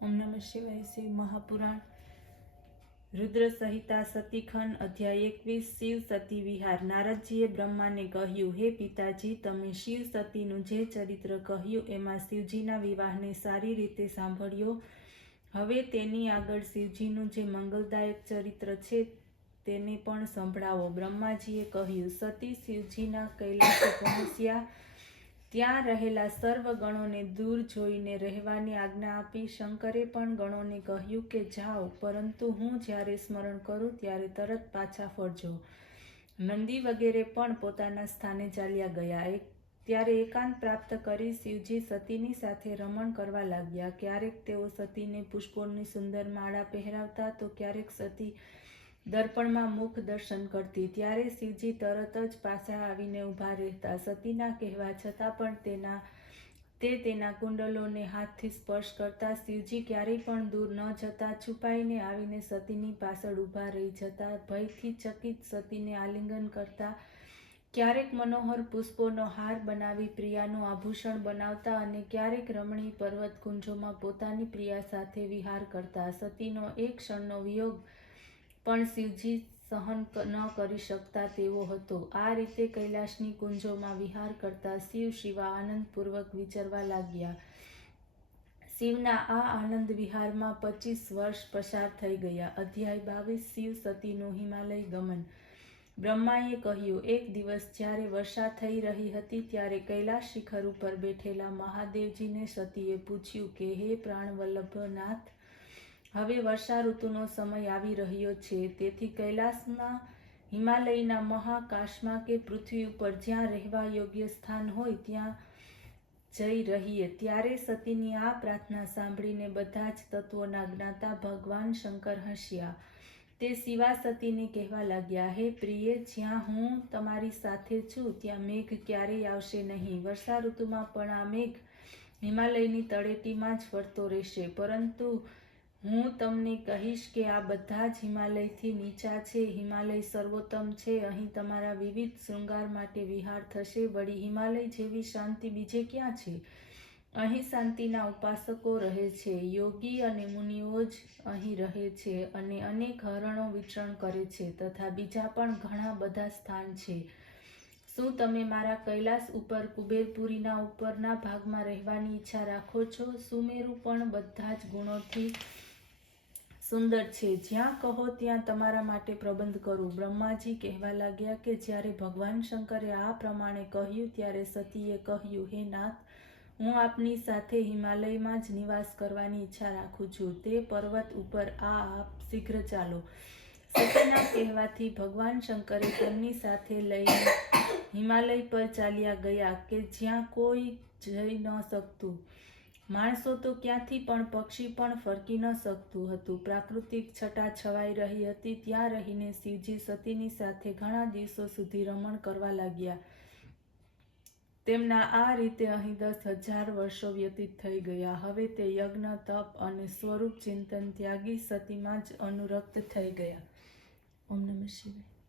ओम नमः शिवाय। शिव महापुराण रुद्र संहिता सतीखंड अध्याय 21 शिव सती विहार। नारदजीए બ્રહ્માને કહ્યું, હે પિતાજી, તમે શિવ સતીનું જે ચરિત્ર કહ્યું એમાં શિવજીના વિવાહને સારી રીતે સાંભળ્યો. હવે તેની આગળ શિવજીનું જે મંગલદાયક ચરિત્ર છે તેને પણ સંભળાવો. બ્રહ્માજીએ કહ્યું, સતી શિવજીના કૈલાસે પહોંચ્યા. ત્યાં રહેલા સર્વ ગણોને દૂર જોઈને રહેવાની આજ્ઞા આપી. શંકરે પણ ગણોને કહ્યું કે જાઓ, પરંતુ હું જ્યારે સ્મરણ કરું ત્યારે તરત પાછા ફરજો. નંદી વગેરે પણ પોતાના સ્થાને ચાલ્યા ગયા. ત્યારે એકાંત પ્રાપ્ત કરી શિવજી સતીની સાથે રમણ કરવા લાગ્યા. ક્યારેક તેઓ સતીને પુષ્પોની સુંદર માળા પહેરાવતા તો ક્યારેક સતી દર્પણમાં મુખ દર્શન કરતી. ત્યારે શિવજી તરત જ પાછા આવીને ઊભા રહેતા. સતીના કહેવા છતાં પણ તેના કુંડલોને હાથથી સ્પર્શ કરતા. શિવજી ક્યારેય પણ દૂર ન જતા. છુપાઈને આવીને સતીની પાછળ ઊભા રહી જતા. ભયથી ચકિત સતીને આલિંગન કરતા. ક્યારેક મનોહર પુષ્પોનો હાર બનાવી પ્રિયાનું આભૂષણ બનાવતા અને ક્યારેક રમણીય પર્વત કુંજોમાં પોતાની પ્રિયા સાથે વિહાર કરતા. સતીનો એક ક્ષણનો વિયોગ પણ શિવજી સહન ન કરી શકતા તેવો હતો. આ રીતે કૈલાસની કુંજોમાં વિહાર કરતા શિવ શિવા આનંદપૂર્વક વિચરવા લાગ્યા. શિવના આ આનંદ વિહારમાં 25 વર્ષ પસાર થઈ ગયા. અધ્યાય 22 શિવ સતીનું હિમાલય ગમન. બ્રહ્માએ કહ્યું, એક દિવસ જ્યારે વર્ષા થઈ રહી હતી ત્યારે કૈલાસ શિખર ઉપર બેઠેલા મહાદેવજીને સતીએ પૂછ્યું કે હે પ્રાણવલ્લભ નાથ, હવે વર્ષા ઋતુનો સમય આવી રહ્યો છે, તેથી કૈલાસમાં હિમાલયના મહાકાશમાં કે પૃથ્વી ઉપર જ્યાં રહેવા યોગ્ય સ્થાન હોય ત્યાં જઈ રહીએ. ત્યારે સતીની આ પ્રાર્થના સાંભળીને બધા જ તત્વોના જ્ઞાતા ભગવાન શંકર હસ્યા. તે શિવા સતીને કહેવા લાગ્યા, હે પ્રિય, જ્યાં હું તમારી સાથે છું ત્યાં મેઘ ક્યારેય આવશે નહીં. વર્ષા ઋતુમાં પણ આ મેઘ હિમાલયની તળેટીમાં જ ફરતો રહેશે. પરંતુ હું તમને કહીશ કે આ બધા જ હિમાલયથી નીચા છે. હિમાલય સર્વોત્તમ છે. અહીં તમારા વિવિધ શૃંગાર માટે વિહાર થશે. વળી હિમાલય જેવી શાંતિ બીજે ક્યાં છે? અહીં શાંતિના ઉપાસકો રહે છે. યોગી અને મુનિઓ જ અહીં રહે છે અને અનેક હરણો વિચરણ કરે છે તથા બીજા પણ ઘણા બધા સ્થાન છે. શું તમે મારા કૈલાસ ઉપર કુબેરપુરીના ઉપરના ભાગમાં રહેવાની ઈચ્છા રાખો છો? સુમેરુ પણ બધા જ ગુણોથી સુંદર છે. જ્યાં કહો ત્યાં તમારા માટે પ્રબંધ કરું. બ્રહ્માજી કહેવા લાગ્યા કે જ્યારે ભગવાન શંકરે આ પ્રમાણે કહ્યું ત્યારે સતીએ કહ્યું, હે નાથ, હું આપની સાથે હિમાલયમાં જ નિવાસ કરવાની ઈચ્છા રાખું છું. તે પર્વત ઉપર આપ શીઘ્ર ચાલો. સતીના કહેવાથી ભગવાન શંકરે તેમની સાથે લઈને હિમાલય પર ચાલ્યા ગયા કે જ્યાં કોઈ જઈ ન શકતું. માણસો તો ક્યાંથી પણ પક્ષી પણ ફરકી ન શકતું હતું. પ્રાકૃતિક છટા છવાઈ રહી હતી. ત્યાં રહીને શિવજી સતીની સાથે ઘણા દિવસો સુધી રમણ કરવા લાગ્યા. તેમના આ રીતે અહીં 10,000 વર્ષો વ્યતીત થઈ ગયા. હવે તે યજ્ઞ, તપ અને સ્વરૂપ ચિંતન ત્યાગી સતીમાં જ અનુરક્ત થઈ ગયા. ઓમ નમઃ શિવાય.